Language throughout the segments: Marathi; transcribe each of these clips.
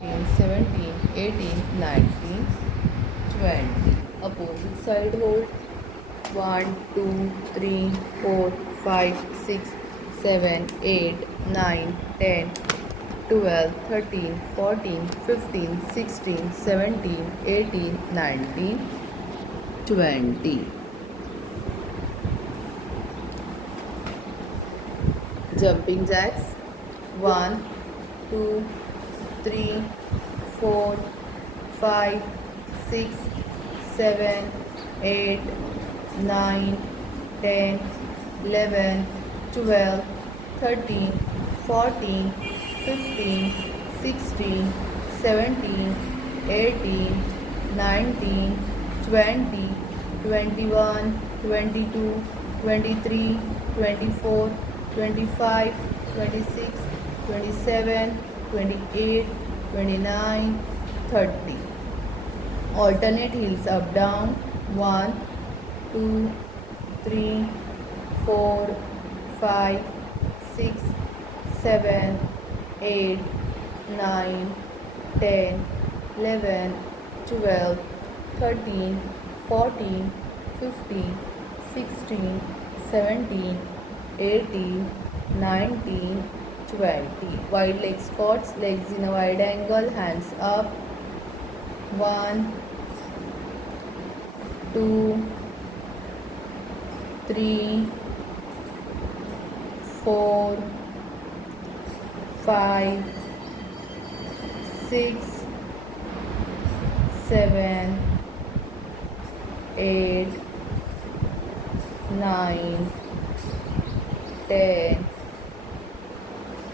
17, 18, 19, 20. Opposite side hold. 1, 2, 3, 4, 5, 6, 7, 8, 9, 10, 12, 13, 14, 15, 16, 17, 18, 19, 20. Jumping jacks. 1, 2, 3, 4, 5, 6, 7, 8, 9, 10, 11, 12, 13, 14, 15, 16, 17, 18, 19, 20, 21, 22, 23, 24, 25, 26, 27, 28, 29, 30. Alternate heels up down. 1, 2, 3, 4, 5, 6, 7, 8, 9, 10, 11, 12, 13, 14, 15, 16, 17, 18, 19, 20. Wide leg squats, legs in a wide angle, hands up. 1, 2, 3, 4, 5, 6, 7, 8, 9, 10,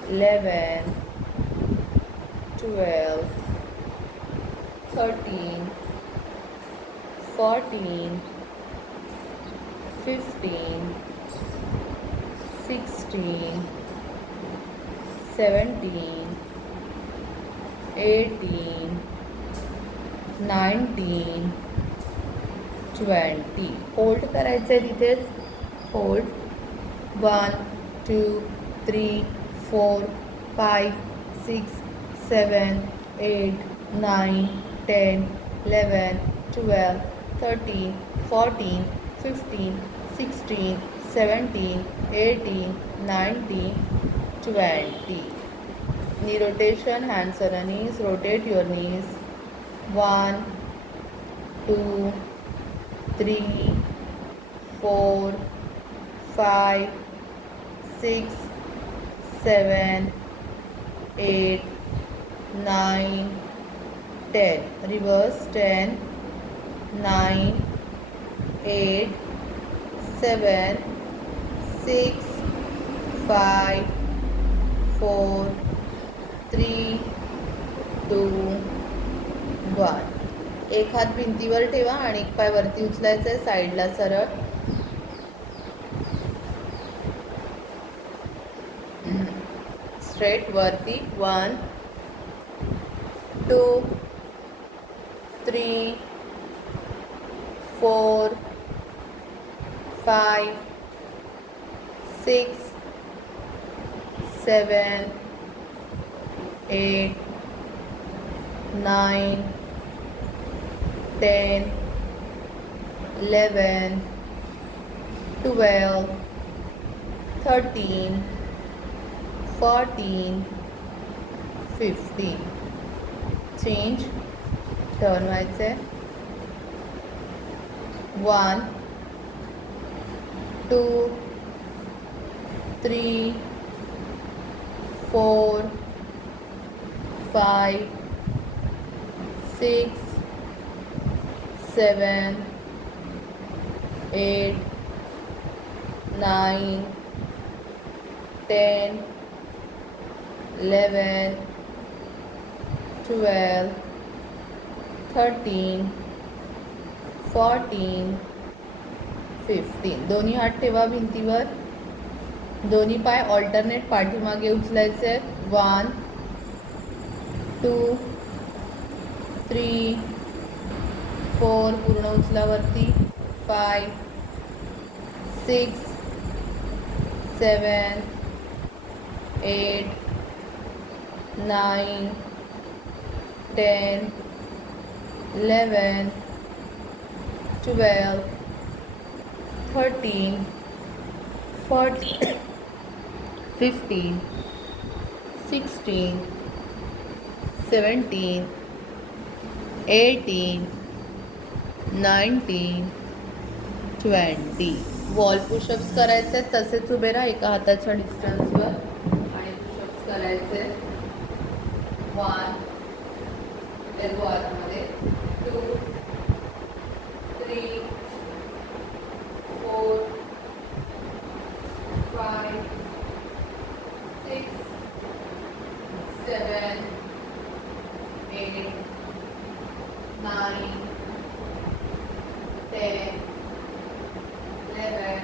11, 12, 13, 14, 15, 16, 17, 18, 19, 20. Hold करायचं आहे तिथेच. Hold. 1, 2, 3, 4, 5, 6, 7, 8, 9, 10, 11, 12, 13, 14, 15, 16, 17, 18, 19, 20. Knee rotation, hands on the knees, rotate your knees. 1, 2, 3, 4, 5, 6, 7, 8, 9, 10. Reverse. 10, 9, 8, 7, 6, 5, 4, 3, 2, 1. एक हात भिंतीवर ठेवा आणि एक पाय वरती उचलायचा आहे, साईडला सरळ. स्ट्रेट वरती. 1, 2, 3, 4, 5, 6, 7, 8, 9, 10, 11, 12, 13, 14, 15. Change. Turn व्हायचं. 1, 2, 3, 4, 5, 6, 7, 8, 9, 10, 11, 12, 13, 14, 15. दोन्ही हात ठेवा भिंतीवर. दोन्ही पाय ऑल्टरनेट पाठीमागे उचलायचे. 1, 2, 3, 4 पूर्ण उचलावरती. 5, 6, 7, 8, 9, 10, 11, 12, 13, 14, 15, 16, 17, 18, 19, 20. वॉल पुशअप्स करायचे तसेच उभे राहा एका हाताच्या डिस्टन्सवर आणि पुशअप्स करायचे. 1 एल्बो आतमध्ये, 2, 3, 4, 5, 6, 7, 8, 9, 10, 11,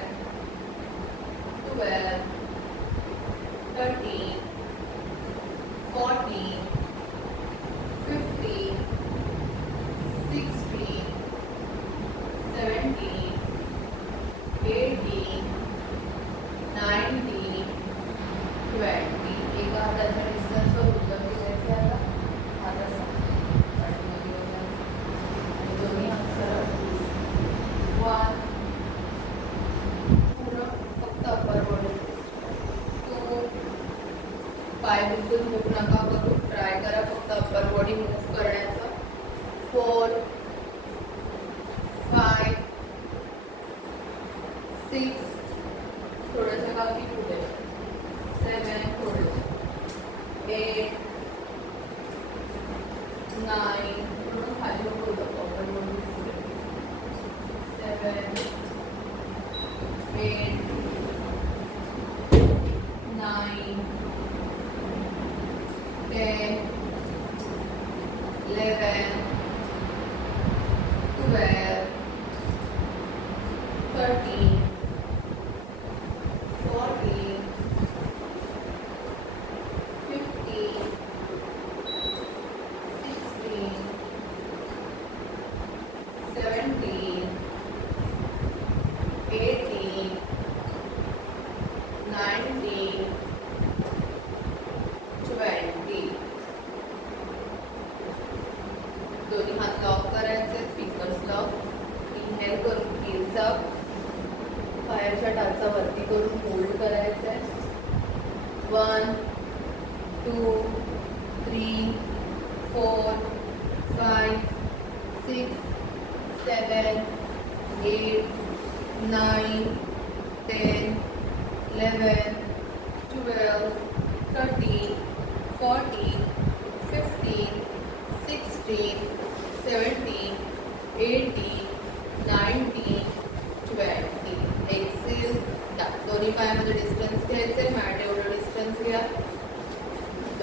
12, 13, 14, 15, 16, 17, 18, 19, 20. एका हाताच्या डिस्टन्सवर उद्गम करायचं आता. हात असा पाठीमागे वळवायचा आणि दोन्ही हात सरळ. 1 पूर्ण फक्त अप्पर बॉडी. 2 पाय बिलकुल मूव नका करू, ट्राय करा फक्त अप्पर बॉडी मूव करण्याचं. 4 5 6 थोडंसं काकी पुढे. 7 थोडंसं. 8 9 पूर्ण खाली नको जाऊ, अप्पर बॉडी पुढे. 7 8 9 10 11 12 13 14 15 16 17 18 19 20. दोन्ही हात लॉक करायचे, फिंगर्स लॉक. इनहेल करून हील्स अप, पायाच्या टाचा वरती करून होल्ड करायचे. 1 2 3 4 5 6 7 8 9 10 11 12 13 14 15 16 17 18 19 20. एक्सेल. दोन्ही पायामध्ये डिस्टन्स घ्यायचे, मॅट एवढं डिस्टन्स घ्या.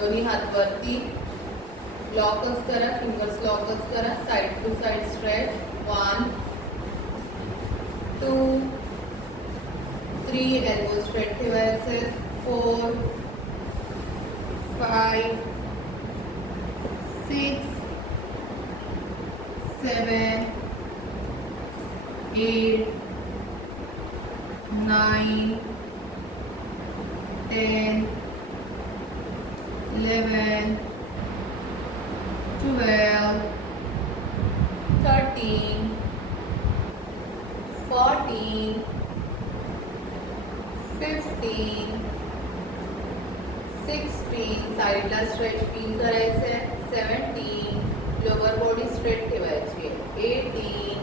दोन्ही हात वरती लॉकच करा, फिंगर्स लॉकच करा. Side to side stretch. 1 2 3 elbow straight ठेवायचे. 4 5 6 7 8 9 10 11 12 13 14 15 16 साईडला स्ट्रेच फील करायचे. 17 लोअर बॉडी स्ट्रेट ठेवायची. 18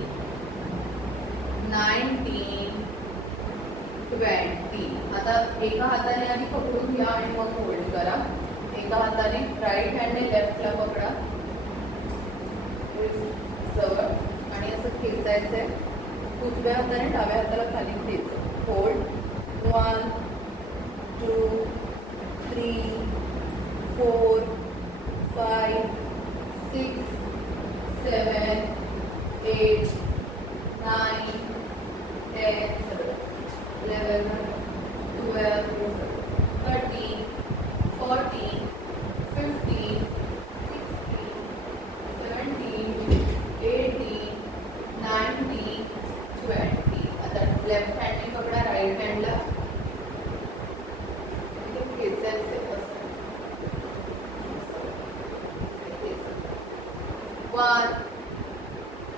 19 20. आता एका हाताने आधी पकडून घ्या आणि मग होल्ड करा. एका हाताने राईट हँडने लेफ्टला पकडा जवळ आणि असं खेचायचंय. उजव्या हाताने डाव्या हाताला खाली खेच. होल्ड. 1 2 3 4 5 6 7 8 9 10 11 12 13 14 15 16 17 18 19 20. आता लेफ्ट हँडने पकडा, राईट हँडला खेचायचे. 1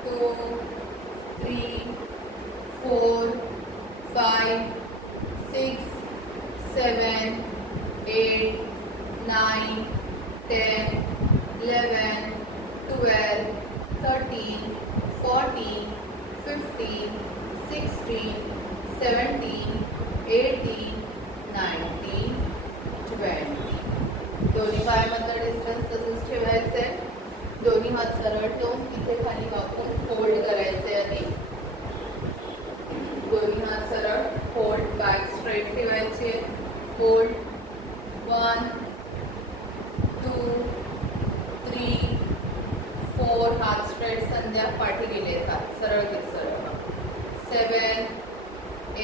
2 3 4 5 6 7 8 9 10 11 12 13 14 15 16 17 18 19 20. दोन्ही पायामधलं डिस्टन्स तसंच ठेवायचं आहे. दोन्ही हात सरळ ठेवून इथे खाली वाकून फोल्ड करायचे आणि दोन्ही हात सरळ फोल्ड बॅक स्ट्रेट ठेवायचे. फोल्ड 1 2 3 4 हात स्ट्रेट संध्या पाठी गेले हात सरळ घे सरळ 7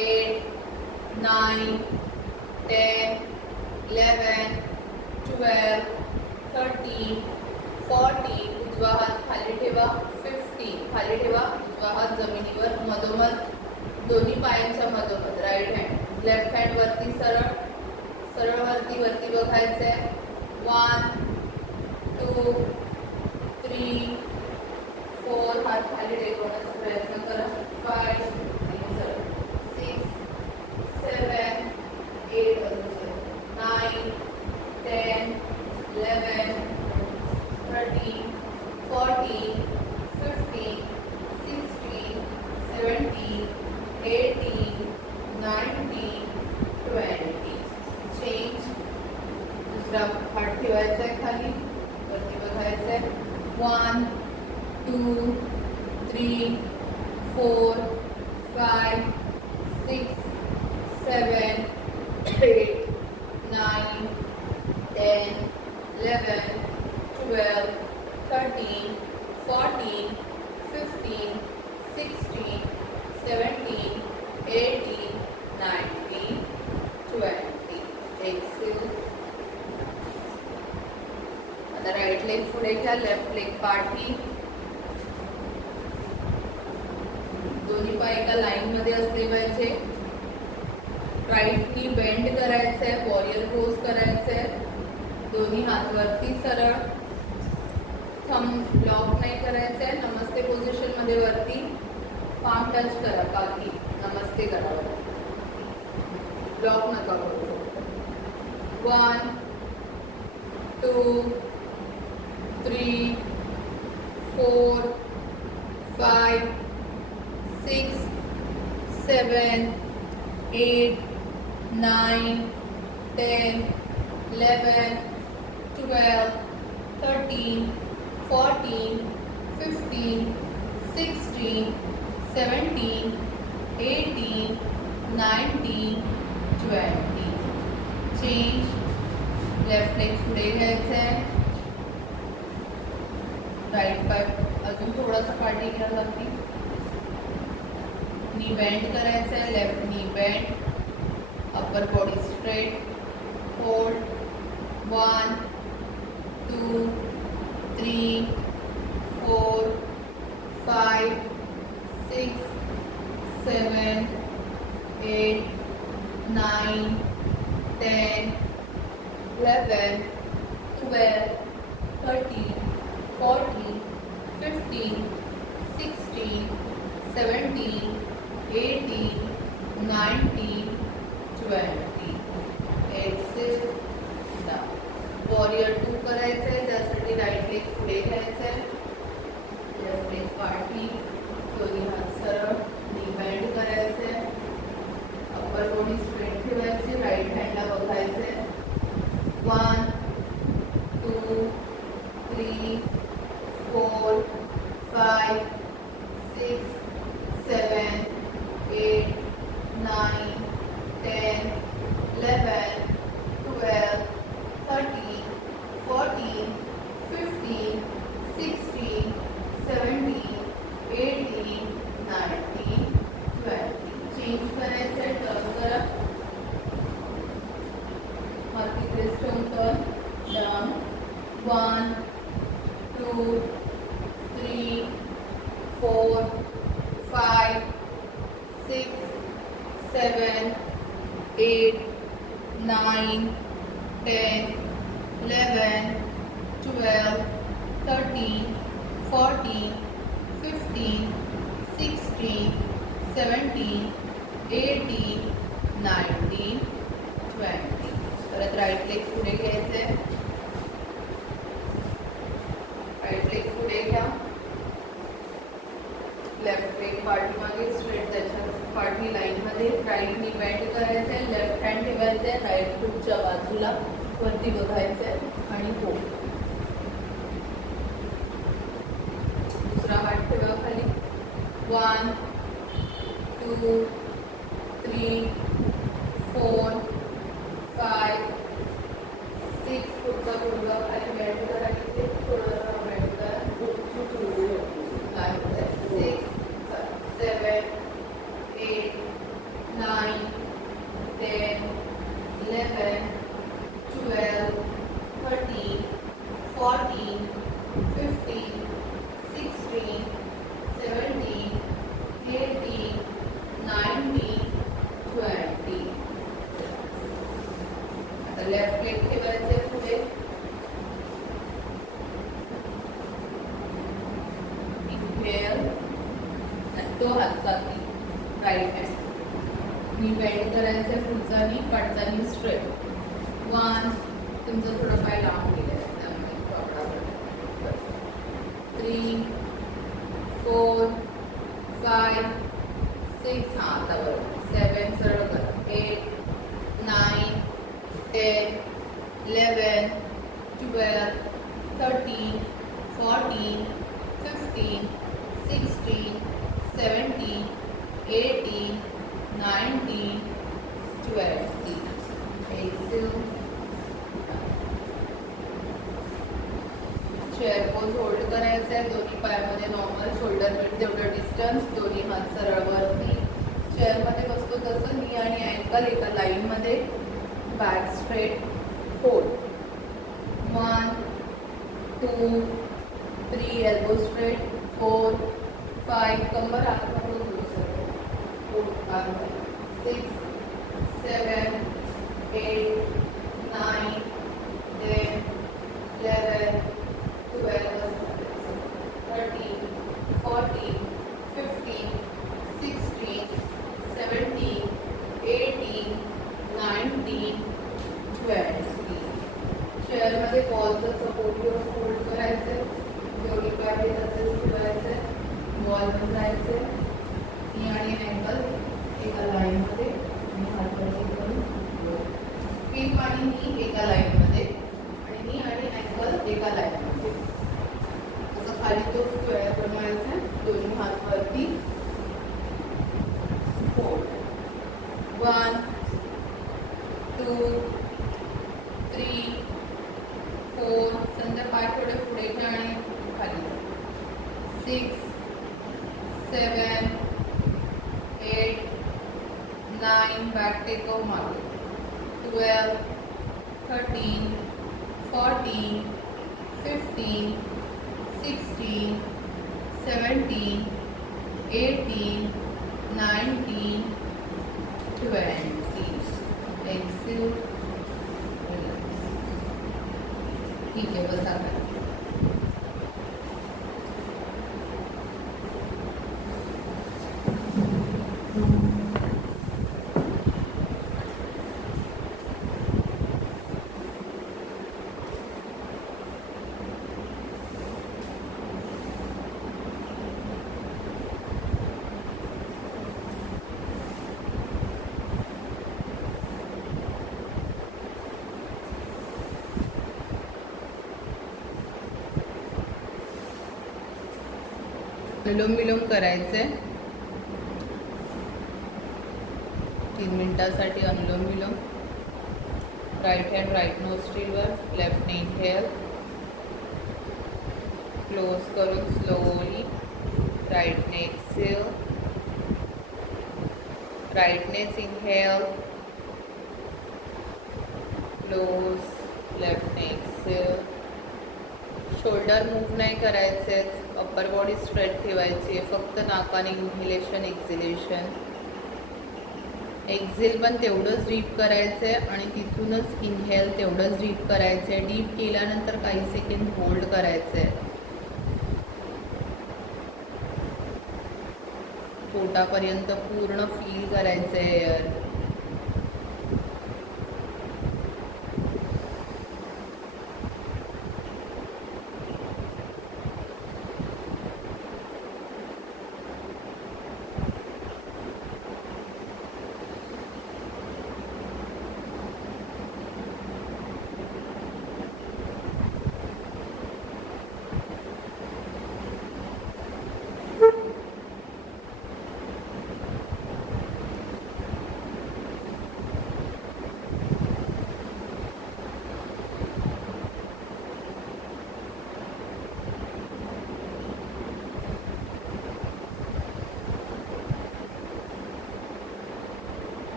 8 9 10 11 12 13 14 उजवा हात खाली ठेवा 15 खाली ठेवा उजवा हात जमिनीवर मधोमध दोन्ही पायांच्या मधोमध राईट हँड लेफ्ट हँड वरती सरळ सरळ वरती वरती बघायचंय 1 2 3 4 हात खाली टेकवण्याचा प्रयत्न करा 5 6 7 8 9 10 11 13 14 15 16 17 18 19 20. चेंज. दुसरा हात ठेवायचा आहे खाली वरती बघायचं आहे 1 2 3 4 5 6 7 8 9 10 11 12 13 14 15 16 17 18 19 20. एक्सेल. आता राईट लेग पुढे घ्या लेफ्ट लेग पाठी. दोन्ही पाय एका लाईन मध्ये असले पाहिजे. राईट नी बेंड करायचंय वॉरियर पोज करायचंय. दोन्ही हात वरती सरळ थंब ब्लॉक नाही करायचंय. नमस्ते पोझिशन मध्ये वरती पाम टच करा पाठी नमस्ते करा ब्लॉक नका करू 1 2 3 4 5 6 7 8 9 10 11 12 13 14 15 16 17 18 19 20. चेंज. लेफ्ट लेग पुढे घ्यायचं आहे. राईट पाय अजून थोडासा पाठी घ्या वरती. नी बेंड करायचं आहे. लेफ्ट नी bend. Upper body straight. Hold 1 2 3 4 5 6 7 8 9 10 11 12 13 14 15 16 17 18 19 20. Excel. Warrior 2 करायचं आहे. त्यासाठी राईट लेग पुढे घ्यायचं आहे. लेफ्ट लेग पाठी. दोन्ही हात सरळ नी बेंड करायचे. अपर बॉडी स्ट्रेट ठेवायची. राईट हँडला बघायचे 1 2 3 4 5 6 7 8 9 10 11 12 13 14 15 16 17 18 19 20. चेंज करायचं. टर्न करा. हाती प्रेस ठेवून टर्न डाऊन 1 2 3 4 5 6 7 8 9 10 11 12 13 14, 15, 16, 17, 18, 19, 20. परत राईट लेग पुढे घ्यायचं आहे. राईट लेग पुढे घ्या. लेफ्ट लेग पाठीमागे स्ट्रेट त्याच्या पाठी लाईनमध्ये. राईट नी बेंड करायचं आहे. लेफ्ट हँड ठेवायचं आहे राईट फूटच्या बाजूला, वरती बघायचं आहे आणि होल्ड. दुसरा हात ठेवा खाली. 1, 2, 3, 4, 5, 6. पुढचा गुडघा खाली बेंड करा. इथे थोडंसं बेंड करा. 6, 7, 8, 9, 10, 11, 12, 13, 14, 15, 16, 17, 18, 19, 20. आता लेफ्ट लेग ठेवायचे पुढे. इन्हेल. तो हाताची राईट हँड. नी बेंड करायचं, पुढचा नी पाठचा नी स्ट्रेट. 1. तुमचं थोडं पाय लांब गेलं आहे त्यामुळे 3, 4, 5, 6. हां आता बरोबर. 7 सरळ करा. 8, 9, 10, 11, 12, 13, 14, 15, 16, 17, 18, 19, 20. Exhale. चेअर पोज होल्ड करायचं आहे. दोन्ही पायामध्ये नॉर्मल शोल्डर मिड तेवढं डिस्टन्स. दोन्ही हात सरळ वरती. चेअरमध्ये बसतो तसं नी आणि अँकल एका लाईनमध्ये. Back straight. Hold. 1, 2, 3. Elbow straight. 4, 5. कंबर आतमध्ये घुसवते. 6, 7, 8, 9, 10, 11, 12, 13, 14, 15, 16, 17, 18, 19, 20. चेअरमध्ये बॉलचं सपोर्ट घेऊन होल्ड करायचं. दोन्ही पाय तसेच ठेवायचे. बॉलवर जायचे. नी आणि अँकल एका लाईनमध्ये आणि हातवरती करून हिप आणि नी एका लाईनमध्ये आणि नी आणि अँकल एका लाईनमध्ये. असं खाली तो स्क्वेअर बनवायचा. दोन्ही हात वरती. होल्ड. 1, 2, 3, 4. समजा पाय थोडे पुढे घ्या आणि खाली. 6, 7, 8, 9. बॅक टेक ऑफ मागे. 12, 13, 14, 15, 16, 17, 18, 19, 20. Exhale. ठीक आहे, बसा खाली. अनुलोम विलोम करायचं आहे 3 मिनिटांसाठी. Anulom vilom. Right hand right नोस्ट्रिलवर. लेफ्ट ने इनहेल. क्लोज करून स्लोली राईट ने एक्सेल. राईट नेच इनहेल. क्लोज. लेफ्ट ने एक्सेल. शोल्डर मूव्ह नाही करायचे. अप्पर बॉडी स्ट्रेट ठेवायची आहे. फक्त नाकाने इन्हेलेशन एक्झिलेशन. एक्झेल पण तेवढंच डीप करायचं आहे आणि तिथूनच इनहेल तेवढंच डीप करायचं आहे. डीप केल्यानंतर काही सेकंड होल्ड करायचं आहे. पोटापर्यंत पूर्ण फील करायचं एअर.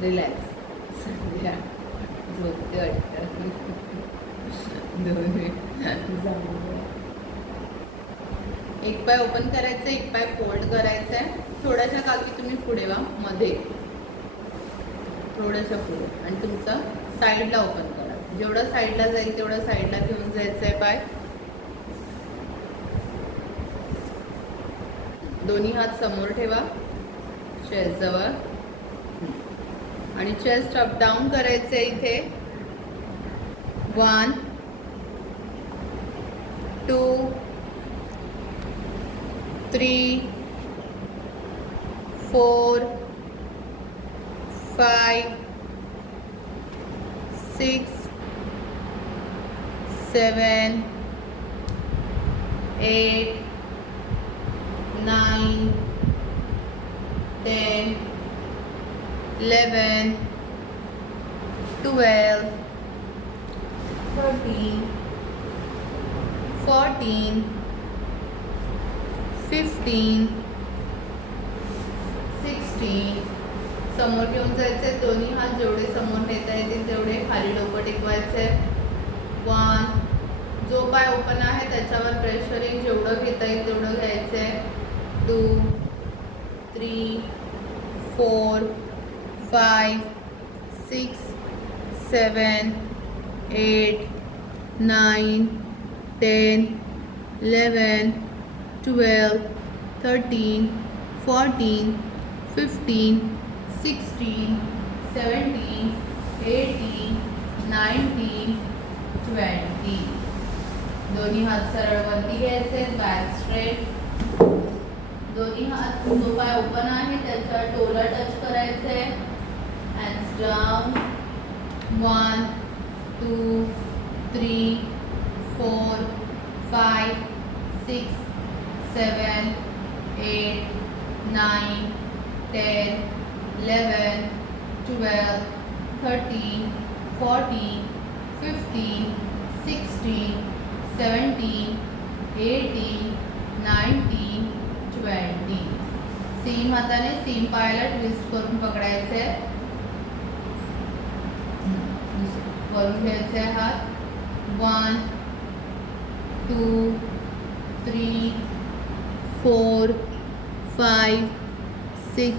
रिलॅक्स. सध्या झोपते वाटतं. एक पाय ओपन करायचं, एक पाय फोल्ड करायचा आहे. थोड्याशा काकी तुम्ही पुढे वा, मध्ये थोडंसं पुढे, आणि तुमचं साईडला ओपन करा. जेवढं साईडला जाईल तेवढं साईडला घेऊन जायचं आहे पाय. दोन्ही हात समोर ठेवा चेस्ट जवळ, आणि चेस्ट अप डाऊन करायचं आहे इथे. 1 2 3 4 5 6 7 8 9 10 11 12 13 14 15 16. समोर घेऊन जायचे. दोन्ही हात जेवढे समोर नेता येतील तेवढे खाली डोकं टेकवायचे. 1. जो पाय ओपन आहे त्याच्यावर प्रेशरिंग जेवढं घेता येईल तेवढं घ्यायचं आहे. 2 3 4 5 6 7 8 9 10 11 12 13 14 15 16 17 18 19 20. दोन्ही हात सरळ वरती घ्यायचे, बॅक स्ट्रेट. दोन्ही हात जो पाय ओपन आहे त्याच्या टोला टच करायचे. Hands down. 1 2 3 4 5 6 7 8 9 10 11 12 13 14 15 16 17 18 19 20. सेम हाताने सेम पायाला ट्विस्ट करून पकडायचे, करून घ्यायचे हात. 1 2 3 4 5 6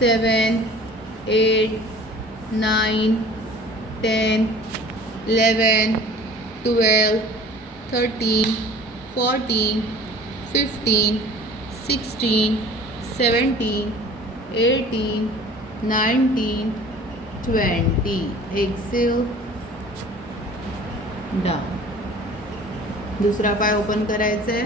7 8 9 10 11 12 13 14 15 16 17 18 19 20. Exhale down. दुसरा पाय ओपन करायचा आहे.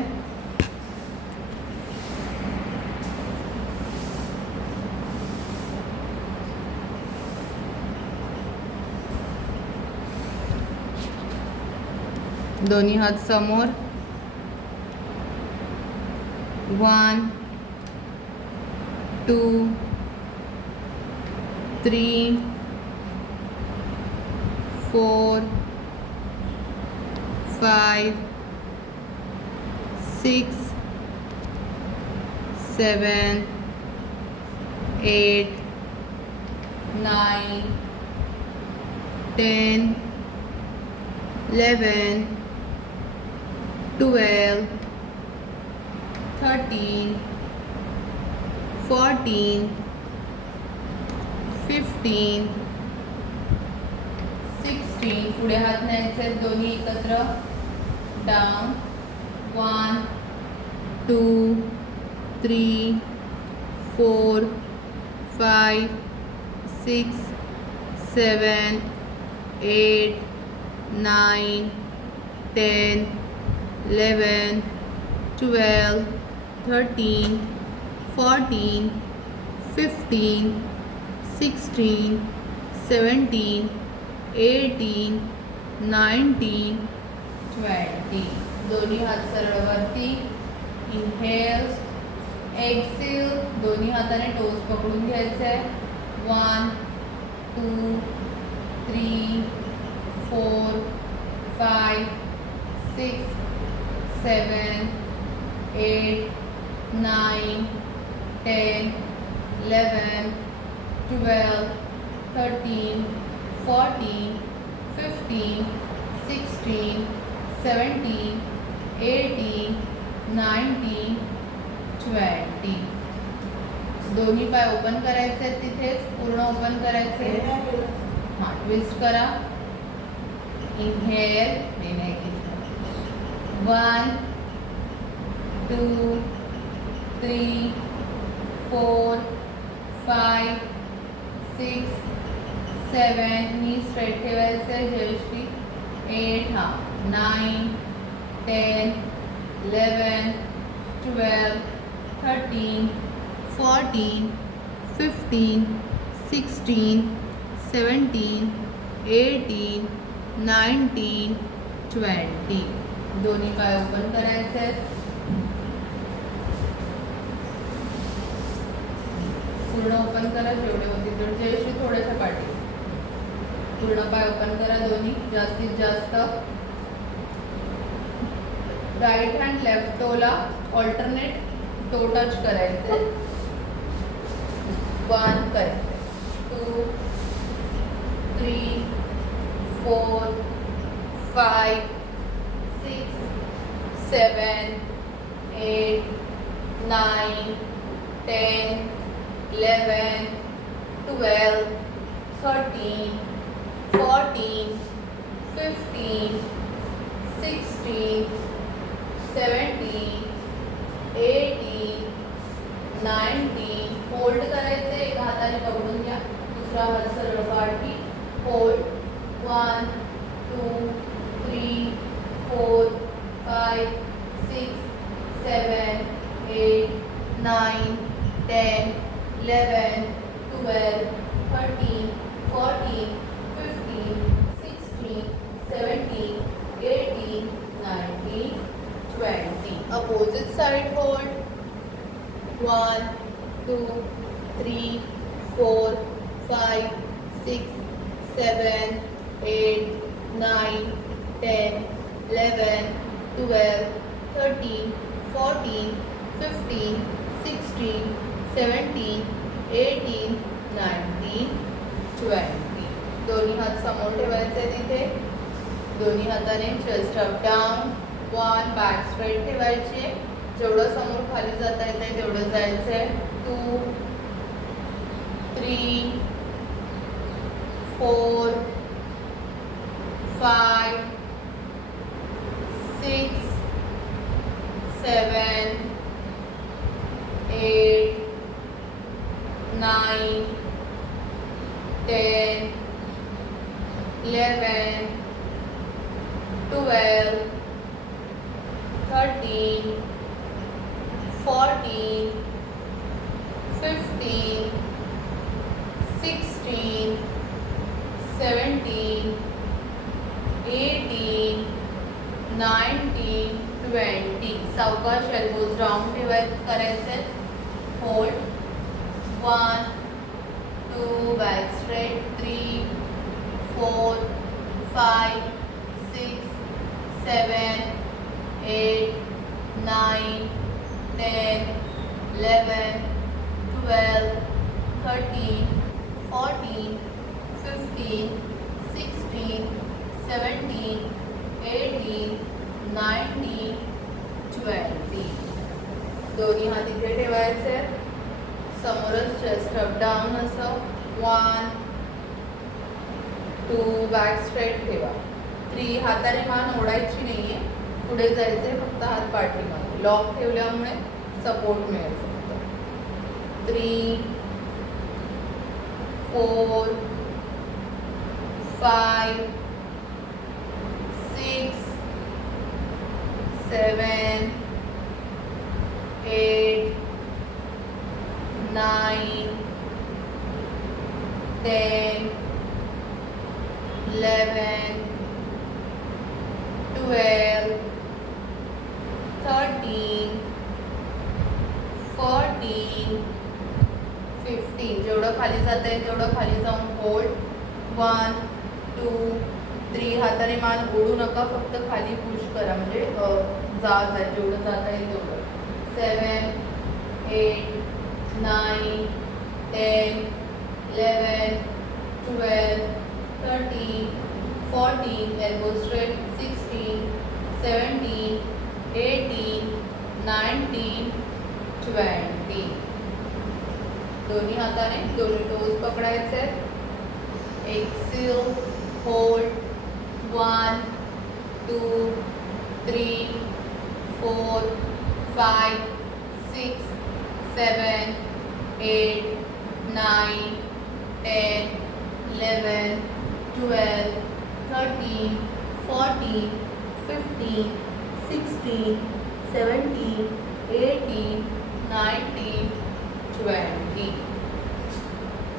दोन्ही हात समोर. 1 2 3 4 5 6 7 8 9 10 11 12 13 14 15 16 पुढे हात न्यायचे दोन्ही एकत्र डाऊन 1 2 3 4 5 6 7 8 9 10 11 12 13 14 15 16 17 18 19 20 दोन्ही हात सरळ वरती इनहेल एक्सेल दोन्ही हाताने टोस पकडून घ्यायचे 1 2 3 4 5 6 7 8 9 10 11 12 13 14 15 16 17 18 19 20 दोन्ही पाय ओपन करायचे तिथेच पूर्ण ओपन करायचे हां ट्विस्ट करा इनहेल 1 2 3 4 5 6 7 नी स्ट्रेट ठेवायचे जयश्री 8 हां 9 10 11 12 13 14 15 16 17 18 19 20 दोन्ही पाय ओपन करायचे आहेत पूर्ण ओपन करा जेवढे होते तेवढे जयश्री थोड्याशा पाठी पूर्ण पाय ओपन करा दोन्ही जास्तीत जास्त राईट हँड लेफ्ट टोला ऑल्टरनेट टो टच करायचे 1 करायचे 2 3 4 5 6 7 8 9 10 11 12 13 14 15 16 17 18 19 होल्ड करायचे एका हाताने पकडून घ्या दुसरा हात सरळ पाठी होल्ड 1 2 3 4 5 6 7 8 9 10 11 12 13 14 15 16 17 18 19 20 opposite side hold 1 2 3 4 5 6 7 8 9 10 11 12 13 14 15 16 17 18 19 20 दोन्ही हात समोर ठेवायचे तिथे दोन्ही हाताने chest up down 1 back straight ठेवायचे जेवढं समोर खाली जाता येत आहे तेवढं जायचंय 2 3 4 5 6 7 8 9 10 11 12 13 14 15 16 17 18 19 20 सावकाश एल्बोज डाऊन करायचे होल्ड 1 2 बॅक 11, 12, 13, 14, 15, 16, 17, 18, 19, 20. दोन्ही हात इथे ठेवायचे. समोरच चेस्ट अप डाऊन असं. 1, 2, बॅक स्ट्रेट ठेवा. 3, हाताने मान ओढायची नाहीये, पुढे जायचे, फक्त हात पाठीमागे. लॉक ठेवल्यामुळे सपोर्ट मिळेल फक्त. 3, 4, 5, 6, 7, 8, 9, 10, 11, 12, 13, 14, 15. जेवढं खाली जात आहे तेवढं खाली जाऊन होल्ड. 1, 2, 3. हाताने मान ओढू नका, फक्त खाली पुश करा, म्हणजे जेवढं जाता येईल तेवढं. 7, 8, 9, 10, 11, 12, 13, 14, elbow straight. 16, 17, 18, 19, 20. दोन्ही हाताने दोन्ही टोज पकडायचे. Exhale, hold. 1, 2, 3, 4, 5, 6, 7, 8, 9, 10, 11, 12, 13, 14, 15, 16, 17, 18, 19, 20.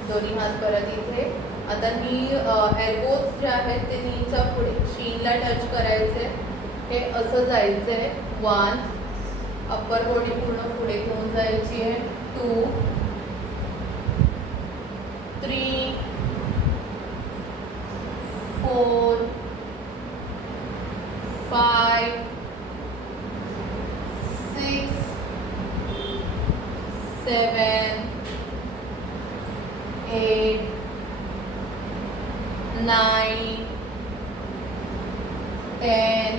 दोन्ही हात परत इथे. आता नी एल्बोज जे आहेत ते नीच्या पुढे शीनला टच करायचे. हे असं जायचं आहे. 1, अप्पर बॉडी पूर्ण पुढे घेऊन जायची आहे. 2, 3, 4, 5, 6, 7, 8, 9, 10,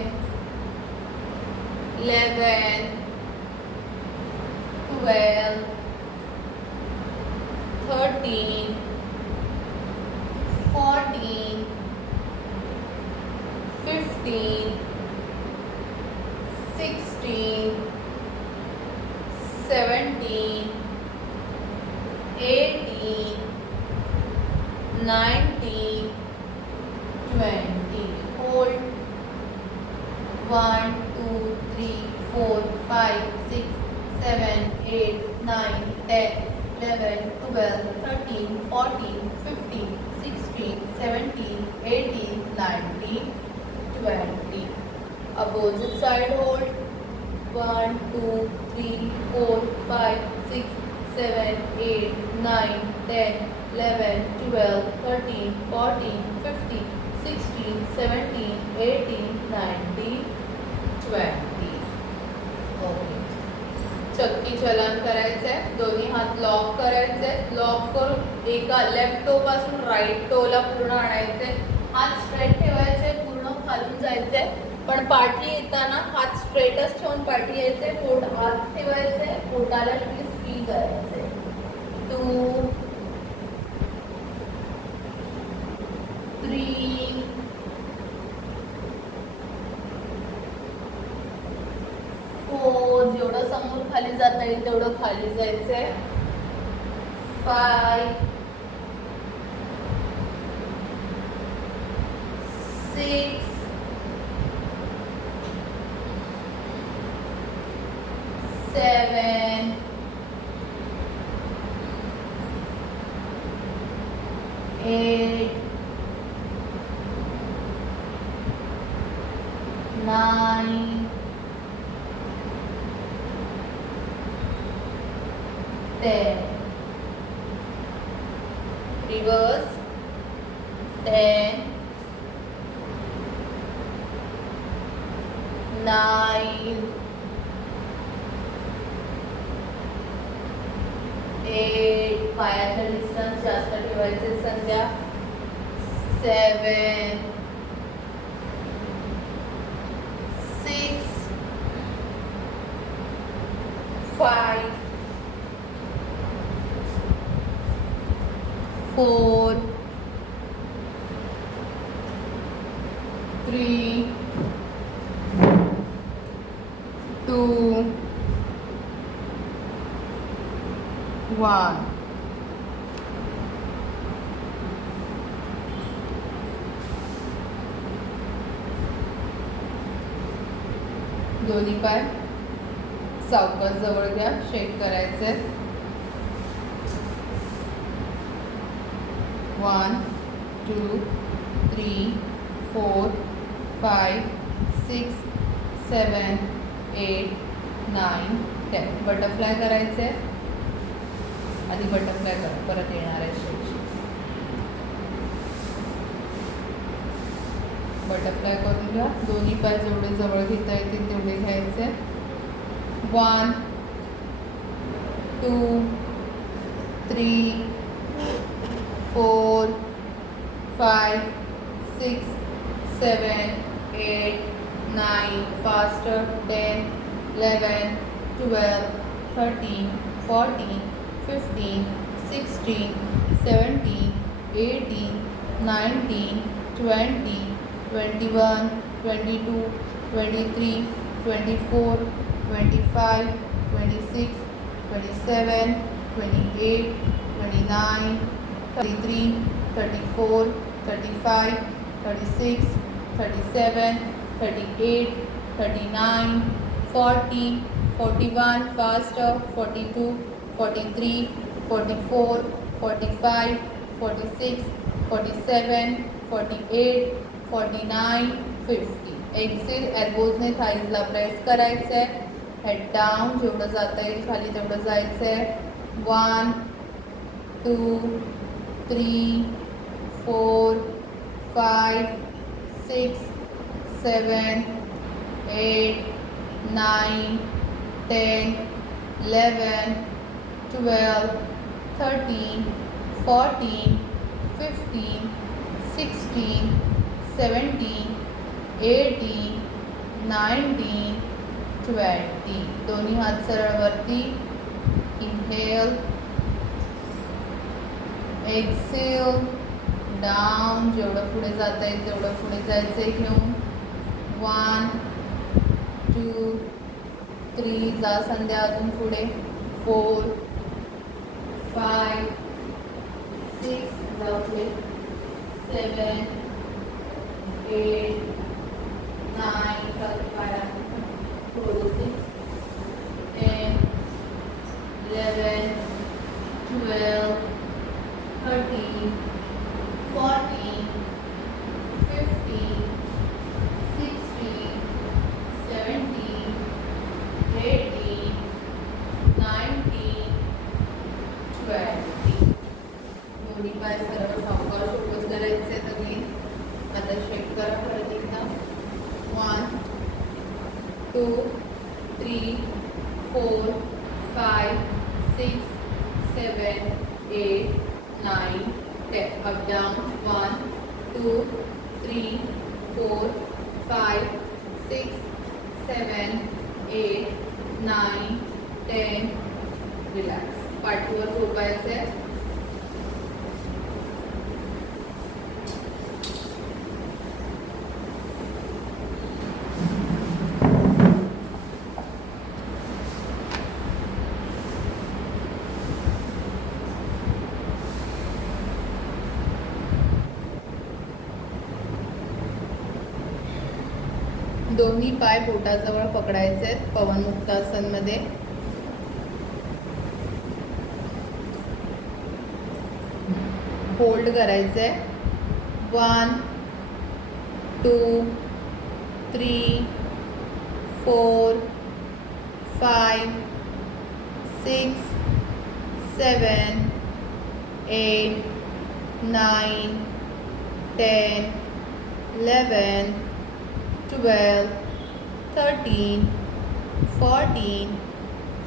11, 12, 13, 14, 15, 16, 17, 18, 19, 20. Hold. 1, 2, 3, 4, 5, 6, 7, 8, 9, 10, 11, 12, 13, 14, 15, 16, 17, 18, 19, 20. Opposite side hold. 1, 2, 3, 4, 5, 6, 7, 8, 9, 10, 11, 12, 13, 14, 15, 16, 17, 18, 19, 20. Okay. चक्की चलन करायचं आहे. दोन्ही हात लॉक करायचे. लॉक करून एका लेफ्ट टो पासून राईट टोला पूर्ण आणायचे. हात स्ट्रेट ठेवायचे, पूर्ण खालून जायचे, पण पाठी येताना हात स्ट्रेटच ठेवून पाठी यायचे. पोट हात ठेवायचे, पोटाला प्लीज फील करायचे. 2, 3, 4. जेवढं समोर खाली जाता येईल तेवढं खाली जायचंय. 5, 6, 7, 8, 9, 10. Reverse. 10, 9, 8 पायाचं डिस्टन्स जास्त ठेवायचे संध्या 7 6 5 4 3 2 1 दोन्ही पाय सावकाश जवळ घ्या, शेक करायचे 1 2 3 4 5 6 7 8 9 10 बटरफ्लाय करायचे. आधी बटरफ्लाय करा, परत येणार आहे शेक. बटरफ्लाय करून घ्या. दोन्ही पाय जेवढे जवळ घेता येतील तेवढे घ्यायचे. 1 2 3 4 5 6 7 8 9 faster 10 11 12 13 14 15 16 17 18 19 20 21 22 23 24 25 26 27 28 29 33 34 35 36 37 38 39 40 41 faster 42 43 44 45 46 47 48 49 50. एक्सेल एल्बोजने थाईजला प्रेस करायचं आहे. हेड डाऊन, जेवढं जाता येईल खाली तेवढं जायचं आहे. 1 2 3 4 5 6 7 8 9 10 11 12 13 14 15 16 17 18 19 20. दोन्ही हात सरळ वरती. इनहेल, एक्सेल, डाऊन, जेवढं पुढे जाता येईल तेवढं पुढे जायचं घेऊन. 1 2 3 जा संध्या अजून पुढे. 4 5 6 जा पुढे. 7 8 9 पाया थोडेसे. 10 11 12 13 14 15 16 17 18 19 20. दोन्ही पाय सर्व सावकाश फोकस करायचे. तुम्ही आता शेक करा परत एकदा. 1 2 3 4 5 6 7 8 9 10. Up down. 1 2 3 4 5 6 7 8 9 10. रिलॅक्स. पाठीवर झोपायचं आहे. दोन्ही पाय पोटाजवळ पकडायचे आहेत पवनमुक्तासनमध्ये. होल्ड करायचे. 1 2 3 4 5 6 7 8 9 10 11 12 13 14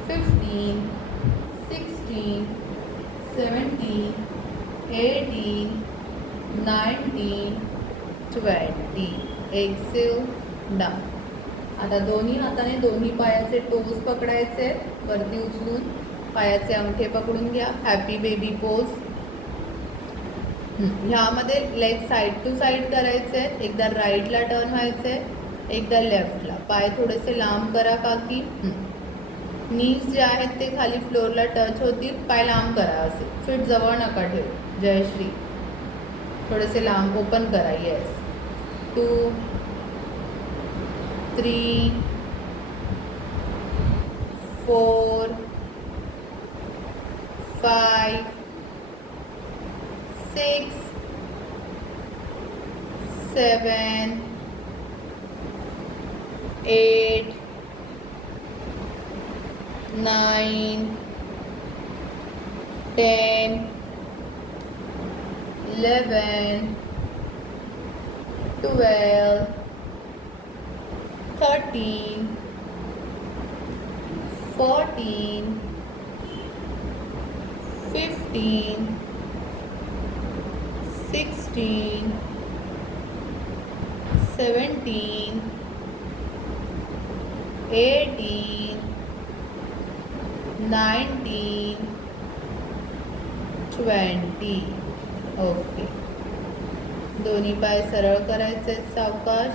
15 16 17, 18, 19, 20. Exhale down. आता दोन्ही हाताने दोन्ही पायाचे टोज पकडायचे, वरती उचलून पायाचे अंगठे पकडून घ्या. Happy baby pose. ह्यामध्ये लेग साईड टू साईड करायचे आहेत. एकदा राईटला टर्न व्हायचे, एकदा लेफ्टला. पाय थोडेसे लांब करा काकी. नीज जे आहेत ते खाली फ्लोअरला टच होतील. पाय लांब करा, असे फिट जवळ नका ठेवू. जयश्री थोडेसे लांब ओपन करा. येस. 2, 3, 4, 5, 6, 7, 8, 9, 10, 11, 12, 13, 14, 15, 16, 17, 18, 19, 20. ओके. दोन्ही पाय सरळ करायचे, सावकाश.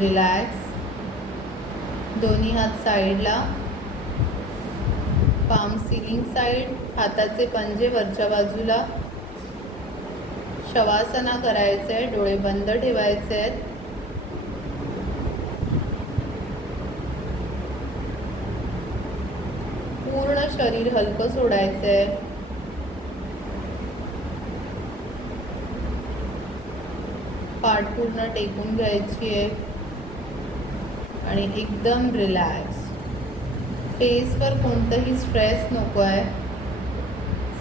रिलॅक्स. दोन्ही हात साईडला, पाम सिलिंग साईड. हाताचे पंजे वरच्या बाजूला. शवासना करायचे, डोळे बंद ठेवायचे आहेत. पूर्ण शरीर हलकं सोडायचंय. पाठ पूर्ण टेकून घ्यायची आहे आणि एकदम रिलॅक्स. फेसवर कोणतंही स्ट्रेस नको आहे.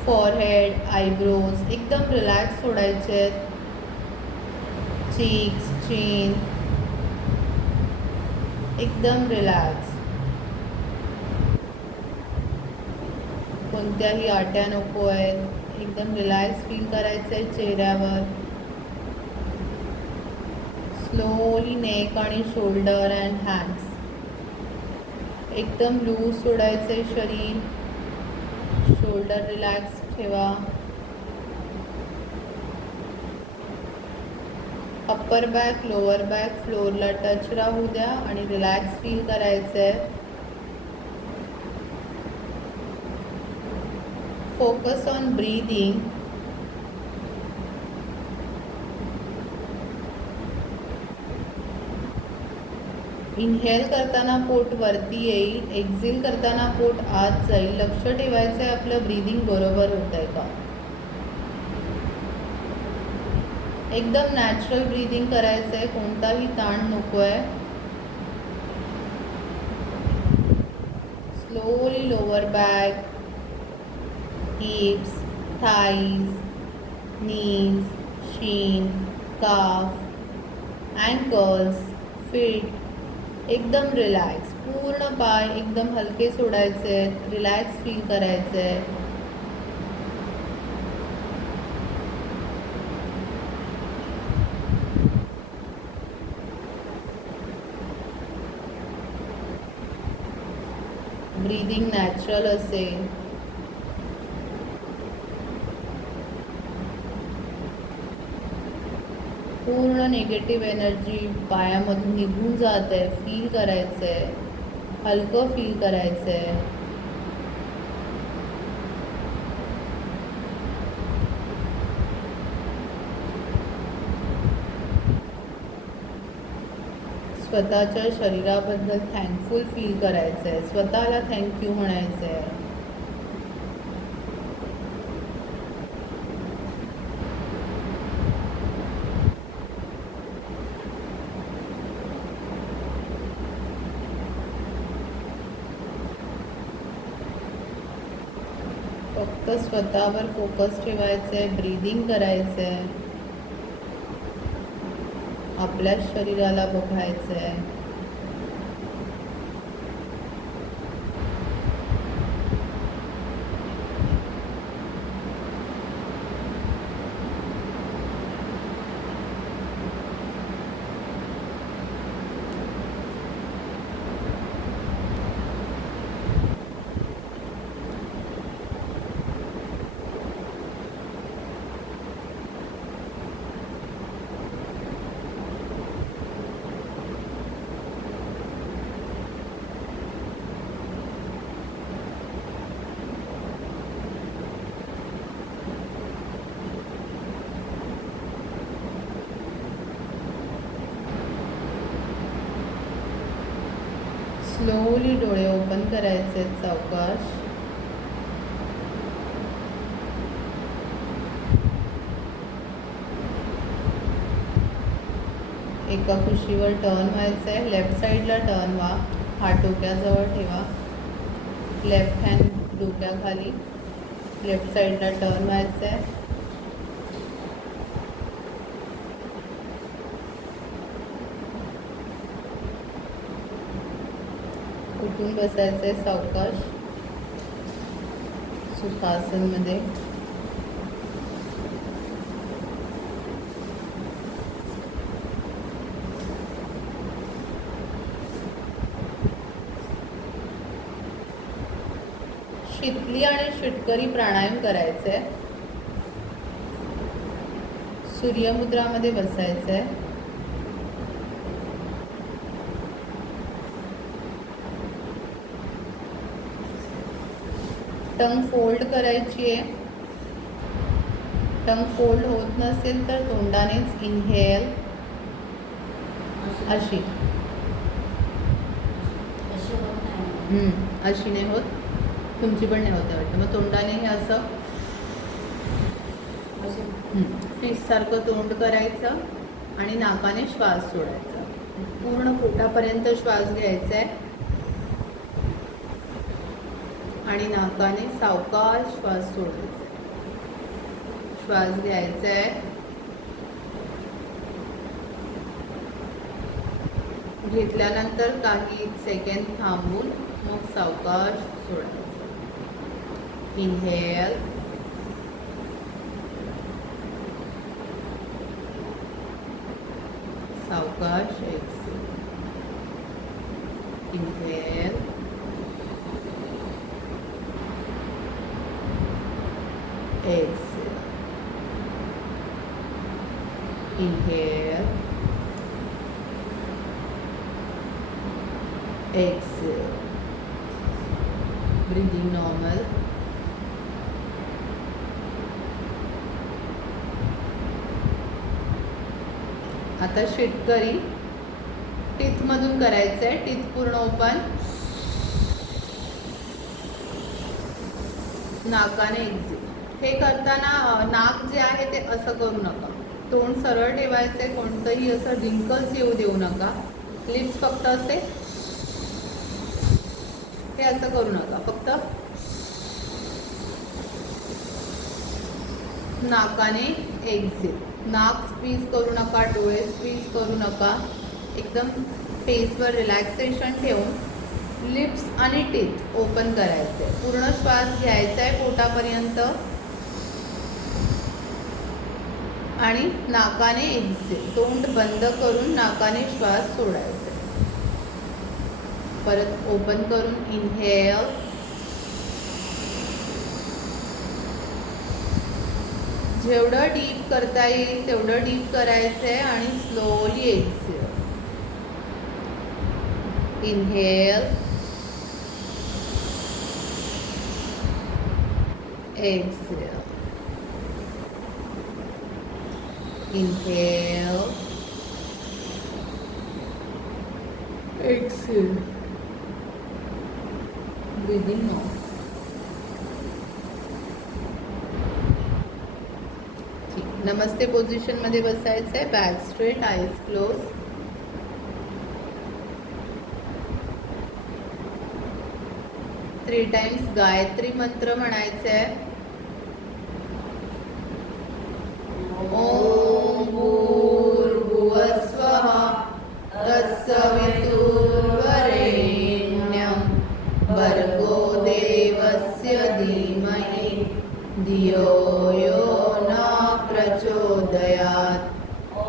फॉरहेड, आयब्रोज एकदम रिलॅक्स सोडायचे आहेत. चीक्स, चीन एकदम रिलॅक्स. कोणत्याही आट्या नको आहेत. एकदम रिलॅक्स फील करायचं आहे चेहऱ्यावर. स्लोली नेक आणि शोल्डर अँड हँड्स एकदम लूज सोडायचं आहे शरीर. शोल्डर रिलॅक्स ठेवा. अप्पर बॅक, लोअर बॅक फ्लोअरला टच राहू द्या आणि रिलॅक्स फील करायचं आहे. Focus on breathing. इनहेल करताना पोट वरती येईल, एक्झेल करताना पोट आत जाईल. लक्ष ठेवायचं आहे आपलं ब्रीदिंग बरोबर होत आहे का. एकदम नॅचरल ब्रीदिंग करायचं आहे, कोणताही ताण नको आहे. Slowly lower back, hips, thighs, knees, shin, calf, ankles, feet एकदम रिलॅक्स. पूर्ण पाय एकदम हलके सोडायचे आहेत. रिलॅक्स फील करायचं आहे. ब्रीदिंग नॅचरल असेल. पूर्ण निगेटिव्ह एनर्जी पायामधून निघून जात आहे. फील करायचं आहे, हलकं फील करायचं आहे. स्वतःच्या शरीराबद्दल थँकफुल फील करायचं आहे. स्वतःला थँक्यू म्हणायचं आहे. फक्त स्वतःवर फोकस ठेवायचं आहे. ब्रीदिंग करायचं आहे. आपल्या शरीराला बघायचं आहे. स्लोली डोळे ओपन करायचे आहेत सावकाश. एका कुशीवर टर्न व्हायचं आहे. लेफ्ट साईडला टर्न व्हा. हात डोक्याजवळ ठेवा. लेफ्ट हँड डोक्याखाली. लेफ्ट साईडला टर्न व्हायचं आहे. उठून बसायचं आहे सावकाश सुखासनमध्ये. शीतली आणि षटकरी प्राणायाम करायचे. सूर्यमुद्रामध्ये बसायचंय. टंग फोल्ड करायची आहे. टंग फोल्ड होत नसेल तर तोंडानेच इनहेल अशी अशी नाही होत. तुमची पण नाही होते वाटतं. मग तोंडाने हे असं फिशसारखं तोंड करायचं आणि नाकाने श्वास सोडायचा. पूर्ण पोटापर्यंत श्वास घ्यायचा आहे आणि नाकाने सावकाश श्वास सोडायचा आहे. श्वास घ्यायचा आहे. घेतल्यानंतर काही सेकंद थांबून मग सावकाश सोडायचं. इनहेल. सावकाश exhale. Inhale. Exhale. Inhale. Exhale. Breathing normal. आता षटकरी टीथ मधून करायचं आहे. टीथ पूर्ण ओपन. नाकाने एक्झिट. हे करताना नाक जे आहे ते असं करू नका. तोंड सरळ ठेवायचे. कोणतंही असं रिंकल्स येऊ देऊ नका. लिप्स फक्त असे हे असं करू नका. फक्त नाकाने एक्झिट. नाक स्क्वीज करू नका. डोळे स्क्वीज करू नका. एकदम फेसवर रिलॅक्सेशन ठेवून लिप्स आणि टीथ ओपन करायचे. पूर्ण श्वास घ्यायचा आहे पोटापर्यंत आणि नाकाने एक्झिट. तोंड बंद करून नाकाने श्वास सोडायचा. परत ओपन करून इनहेल. जेवढं डीप करता येईल तेवढं डीप करायचं आहे आणि slowly exhale. Inhale. Exhale. Inhale. Exhale. Breathing normal. Namaste position मध्ये बसायचं आहे. Back straight. Eyes close. Three times Gayatri mantra म्हणायचं आहे. ओम भूर्भुवस्वः तत्सवितुर्वरेण्यं भर्गो देवस्य धीमहि धियो यो न प्रचोदयात्.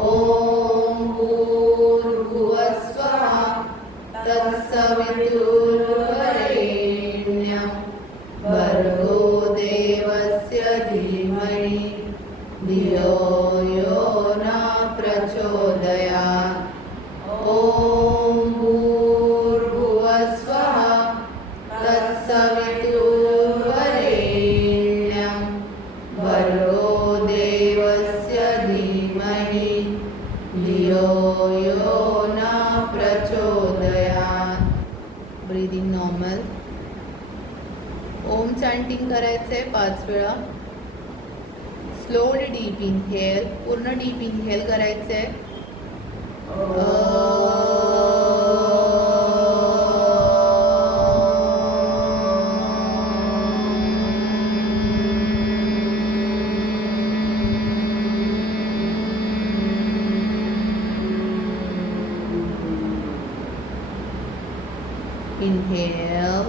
ओम भूर्भुवस्वः तत्सवितुर्वरेण्यं भर्गो देवस्य धीमहि धियो यो न प्रचोदयात्. ओम भूर्भुवस्वः तत्सवितुर्वरेण्यं भर्गो देवस्य धीमहि धियो यो न प्रचोदयात्. Breathing normal. ओम चॅन्टिंग करायचं आहे 5 वेळा. स्लोली डीप इनहेल, पूर्ण डीप इनहेल करायचं आहे. Inhale.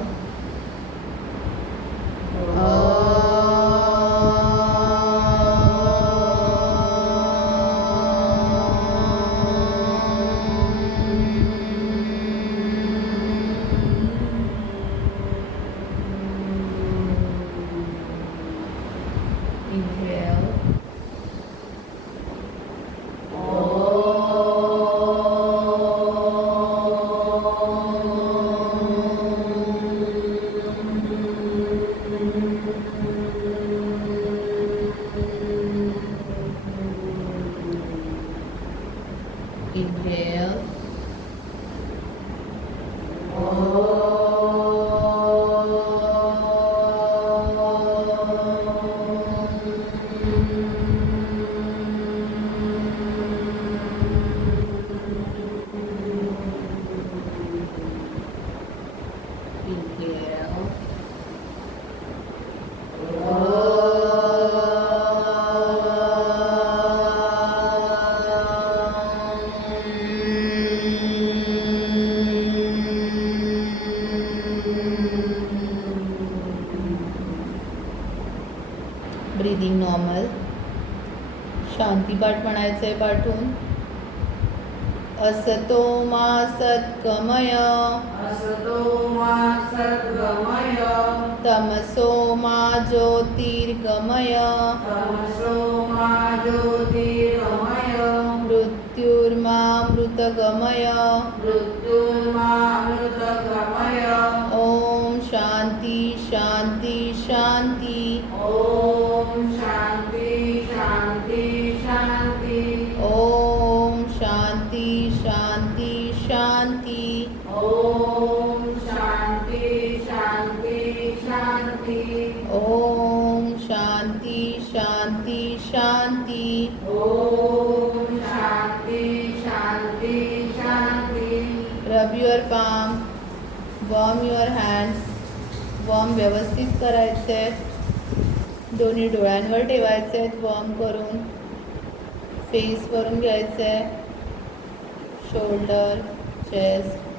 Inhale. Inhale. Breathing normal. शांतीपाठ म्हणायचं आहे पाठून. असतो मा सद्गमय, असतो मा सद्गमय, तमसो मा ज्योतिर्गमय, तमसो मा ज्योतिर्गमय, मृत्युर्मामृतगमय. मृत्युर्मामृतगमय. ओम शांती शांती शांती. ओम शांती शांती शांती. ओम शांती शांती शांती. ओम शांती शांती शांती. ओम शांती शांती शांती. ओम शांती शांती शांती. Rub your palm, warm your hands. Warm व्यवस्थित करायचे आहेत. दोन्ही डोळ्यांवर ठेवायचे आहेत वॉर्म करून. फेस करून घ्यायचं आहे. Shoulder, chest,